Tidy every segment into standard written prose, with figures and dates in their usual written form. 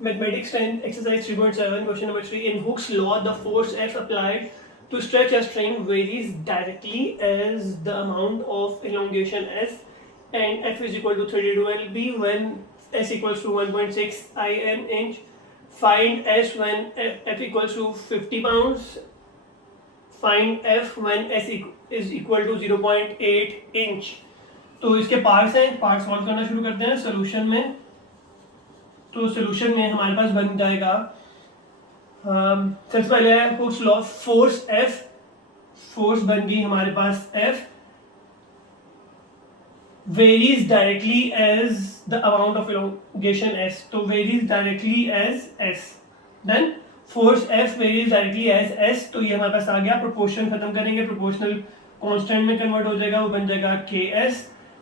Mathematics 10 exercise 3.7 question number 3. In Hooke's law, the force F applied to stretch a string varies directly as the amount of elongation S, and F is equal to 32 lb when S equals to 1.6 in inch. Find S when F equals to 50 pounds. Find F when S is equal to 0.8 inch. तो इसके parts हैं, part solve करना शुरू करते हैं solution में. तो solution में हमारे पास बन जाएगा सबसे पहले है Hooke's law, force F, force बन गई हमारे पास F varies directly as the amount of elongation S. तो varies directly as S. Then force F varies directly as S. तो ये हमारे पास आ गया. प्रोपोर्शन खत्म करेंगे, प्रोपोर्शनल कांस्टेंट में कन्वर्ट हो जाएगा, वो बन जाएगा KS.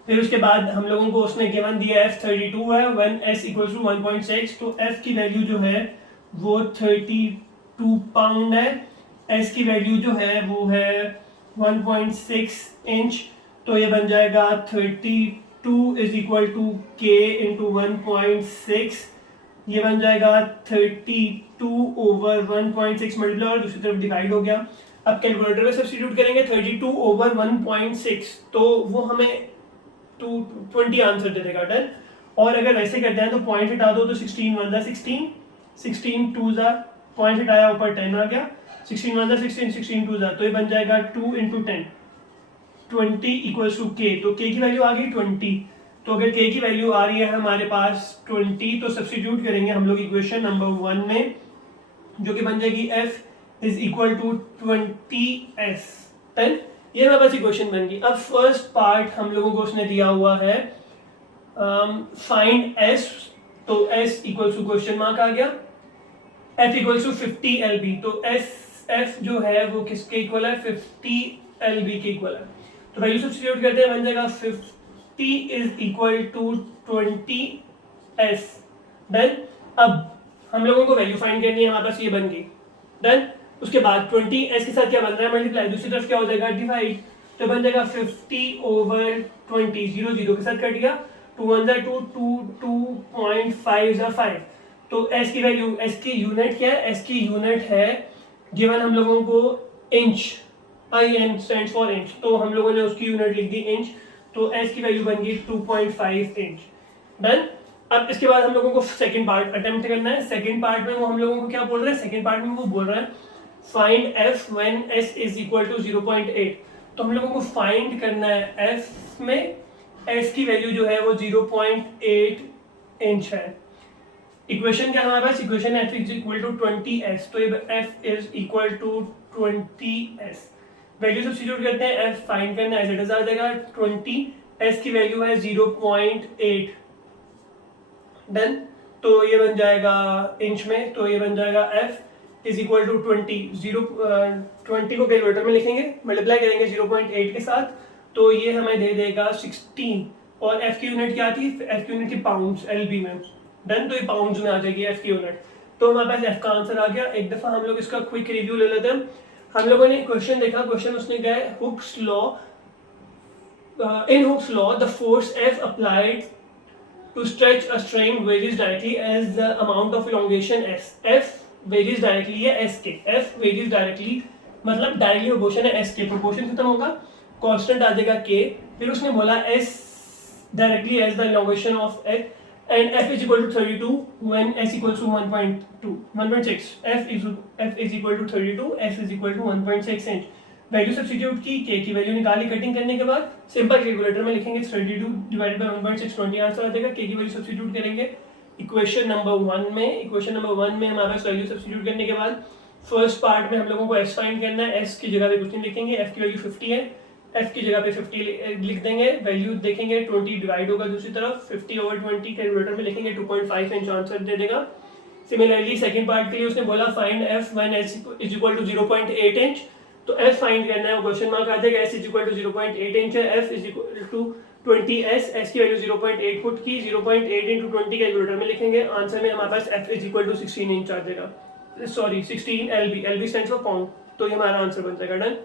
फिर उसके बाद हम लोगों को उसने गिवन दिया F 32 है व्हेन S इक्वल्स टू 1.6. तो F की वैल्यू जो है वो 32 पाउंड है. S की वैल्यू जो है वो है 1.6 इंच. तो ये बन जाएगा 32 is equal to K into 1.6. ये बन जाएगा 32 ओवर 1.6 मल्टीप्लाई और दूसरी तरफ डिवाइड हो गया. अब कैलकुलेटर में सब्स्टिट्यूट करेंगे 32 ओवर 1.6 तो वो हमें 20 आंसर दे देगा. डन. और अगर वैसे करते हैं तो पॉइंट हटा दो तो 16 1 16, 16 2 पॉइंट हटाया ऊपर 10 आ गया. 16 1 16, 16 2 तो ये बन जाएगा 2 इंटू 10 20 इक्वल्स टू K. तो K की वैल्यू आ गई 20. तो अगर K की वैल्यू आ रही है हमारे पास 20 तो सब्स्टिट्यूट करेंगे हम लोग इक्वेशन नंबर 1 में, जो कि बन जाएगी F is equal to 20S. Then ये हमारे पास इक्वेशन बन गई. अब फर्स्ट पार्ट हम लोगों को उसने दिया हुआ है फाइंड S. तो S equals to question mark आ गया. F equals to 50 LB. तो F जो है वो किसके इक्वल है? 50 LB के इक्वल है. तो वैल्यू सब्स्टिट्यूट करते हैं, बन जाएगा 50 is equal to 20S. Then अब हम लोगों को वैल्यू फाइंड करनी है, हमारे पास ये बन गई. देन उसके बाद 20S के साथ क्या बन रहा है? मल्टीप्लाई. दूसरी तरफ क्या हो जाएगा? डिवाइड. तो बन जाएगा 50 ओवर 20. 0 0 के साथ कट गया. 2 1 2 2.5 5. तो S की वैल्यू, S की यूनिट क्या है? S की यूनिट है गिवन हम लोगों को inch. IN stands for inch. तो हम लोगों ने उसकी यूनिट लिख दी इंच. तो S की वैल्यू बन गई 2.5 इंच. डन. अब इसके बाद हम लोगों को सेकंड पार्ट अटेम्प्ट करना है. सेकंड पार्ट में वो हम लोगों को क्या बोल रहे हैं? सेकंड पार्ट में वो बोल रहे हैं find F when S is equal to 0.8. तो हम लोगों को फाइंड करना है F में S की वैल्यू जो है वो 0.8 इंच है. इक्वेशन क्या है हमारे पास? Equation F is equal to 20S. तो ये F is equal to 20S. Value substitute करते हैं, F फाइंड करना है, एज इट इज आ जाएगा 20. S की वैल्यू है 0.8. डन. तो ये बन जाएगा इंच में. तो ये बन जाएगा F इज इक्वल टू 20 को कैलकुलेटर में लिखेंगे, मल्टीप्लाई करेंगे 0.8 के साथ. तो ये हमें दे देगा 16. और F की यूनिट क्या थी? F की यूनिट थी पाउंड्स LB में. डन. तो ये पाउंड्स में आ जाएगी F की यूनिट. तो हमारे पास F का आंसर आ गया. एक दफा हम लोग इसका क्विक रिव्यू ले लेते हैं. हम लोगों ने क्वेश्चन देखा. क्वेश्चन उसने कहा है Hooke's law, in Hooke's law the force F applied to stretch a string varies directly as the amount of elongation S. F varies directly है S के. F varies directly मतलब डायरेक्टली प्रोपोर्शन है S के. Proportion खत्म होगा, constant आ जाएगा K. फिर उसने बोला S directly as the elongation of S and F is equal to 32 when S equals to 1.6. F is equal to 32. S is equal to 1.6 inch. Value substitute की, K की value निकाली cutting करने के बाद. Simple calculator में लिखेंगे 32 divided by 1.6 20 answer आ जाएगा. K की वैल्यू सब्स्टिट्यूट करेंगे इक्वेशन नंबर 1 में. इक्वेशन नंबर 1 में हमारे पास वैल्यू सब्स्टिट्यूट करने के बाद फर्स्ट पार्ट में हम लोगों को S फाइंड करना है. S की जगह पे कुछ नहीं लिखेंगे, F की वैल्यू 50 है. F की जगह पे 50 लिख देंगे. वैल्यू देखेंगे 20 डिवाइड होगा दूसरी तरफ. 50 ओवर 20 कैलकुलेटर में लिखेंगे 2.5 इंच आंसर दे देगा. सिमिलरली सेकंड पार्ट के लिए उसने बोला find F when S is equal to 0.8 inch. तो F फाइंड करना है, वो क्वेश्चन मार्क आ जाएगा. S is equal to 0.8 inch है. F is equal to 20S. S की वैल्यू 0.8 पुट की. 0.8 इंटू 20 कैलकुलेटर में लिखेंगे. आंसर में हमारे पास F is equal to 16 inch आ जाएगा. Sorry 16 LB. LB stands for pound. तो ये हमारा आंसर बन जाएगा. डन.